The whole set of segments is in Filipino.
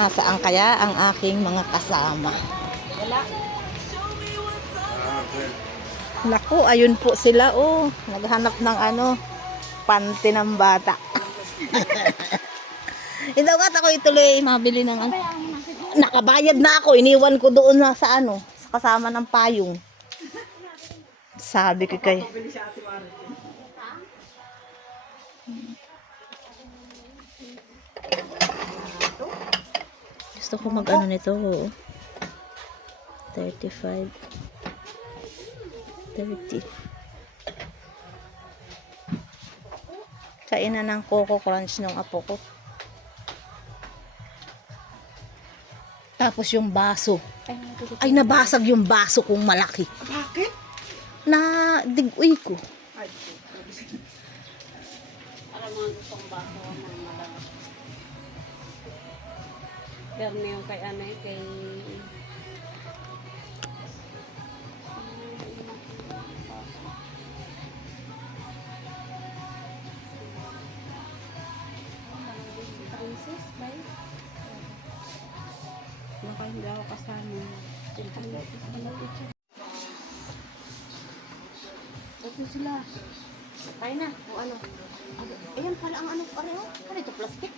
Nasaan kaya ang aking mga kasama? Naku, ayun po sila, oh. Naghanap ng panty ng bata. Hindi nga ako ituloy mabili ng nakabayad na ako. Iniwan ko doon sa sa kasama ng payong. Sabi ko kay gusto ko nito. 35 30. Kainan ng Coco Crunch ng apo ko. Tapos yung baso. Ay, nabasag yung baso kong malaki. Bakit? Na dig-uy ko. Alam mo, itong baso ng malaki. Pero yung kay kay... Princess, ba? Baka hindi ako kasama. Ito sila. Kaya na. O ano? Ayan pala ang pareho. Ano ito? Plastic?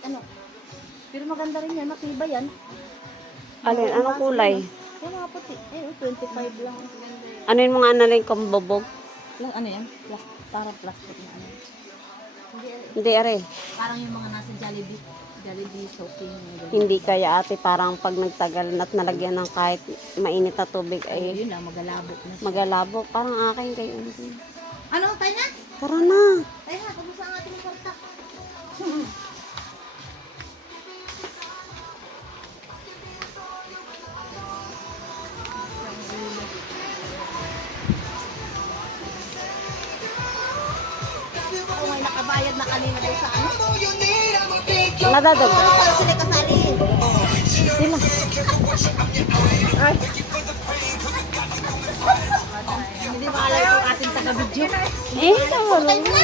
Pero maganda rin yan. Matibay yan. Alin? Anong kulay? Yan mga puti. 25 lang. Ano yung mga analing kambabog? Ano yan? Parang plastic na Hindi, are. Parang yung mga nasa Jollibee. Jollibee soaking. Hindi kaya ate, parang pag nagtagal at nalagyan ng kahit mainit na tubig ay Yun na, magalabo na siya. magalabo. Parang akin kayo. Ano? Tayo na? Tara na. Tayo na. Kumusta ang ating kwarta? Ako may nakabayad na kanina doon sa Madadog. Para sila kasali. Sila. Ay. Hindi maalala yung ating taga-video. Tayo na.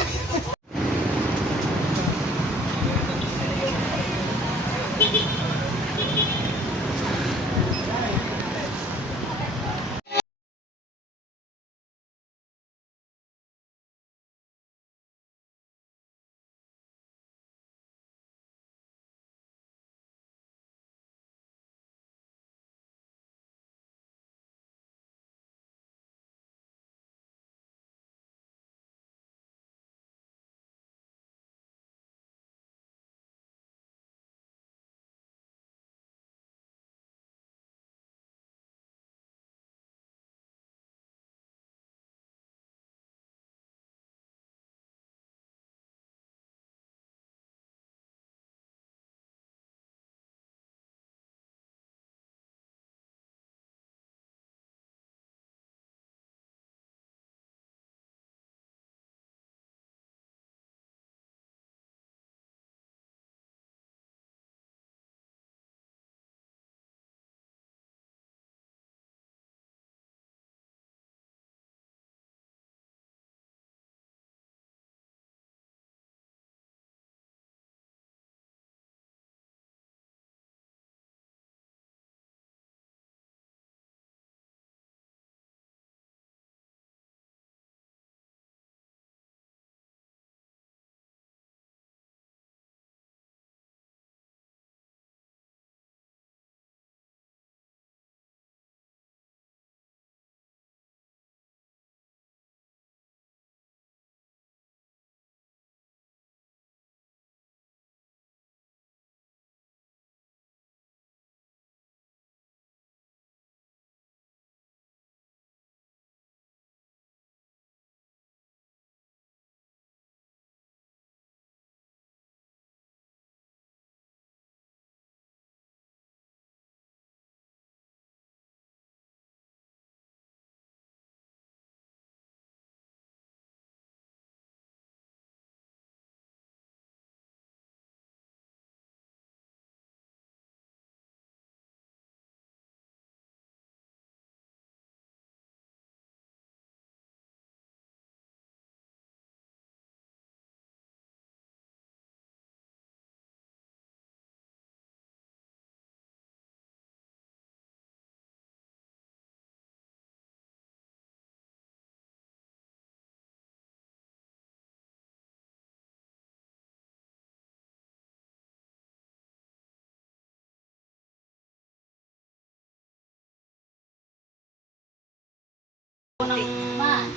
Ma.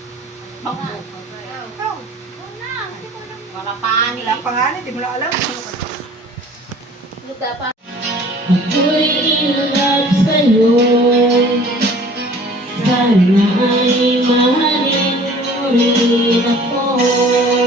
Bako. Ikaw. Wala pa ni. Wala pa nga, hindi mo na alam. Ako'y in love sa'yo. Sana ay mahalin mo rin ako.